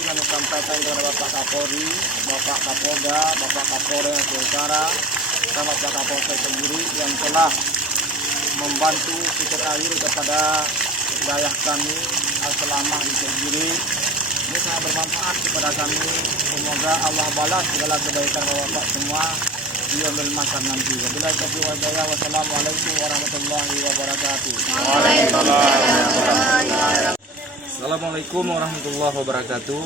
kami sampaikan kepada Bapak Kapolri, Bapak Kapolda, Bapak Kapolres Aceh Utara, dan Bapak Kapolsek Kediri yang telah membantu sumber air kepada wilayah kami selama di Kediri. Ini sangat bermanfaat kepada kami. Semoga Allah balas segala kebaikan Bapak semua di yaumil mahsyar nanti. Wabillahi taufiq wal hidayah. Wassalamualaikum warahmatullahi wabarakatuh. Assalamualaikum warahmatullahi wabarakatuh.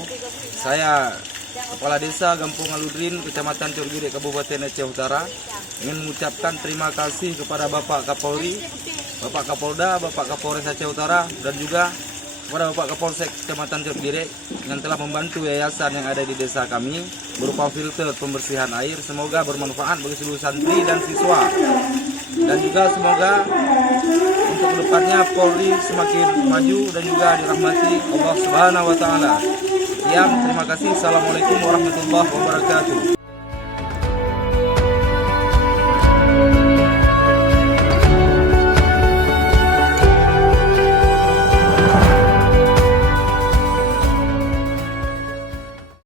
Saya Kepala Desa Gampung Aludrin, Kecamatan Curgiri, Kabupaten Aceh Utara, ingin mengucapkan terima kasih kepada Bapak Kapolri, Bapak Kapolda, Bapak Kapolres Aceh Utara, dan juga kepada Bapak Kapolsek Kecamatan Curgiri yang telah membantu yayasan yang ada di desa kami berupa filter pembersihan air. Semoga bermanfaat bagi seluruh santri dan siswa, dan juga semoga untuk kedepannya Polri semakin maju dan juga dirahmati Allah Subhanahu wa Ta'ala. Terima kasih. Assalamualaikum warahmatullahi wabarakatuh.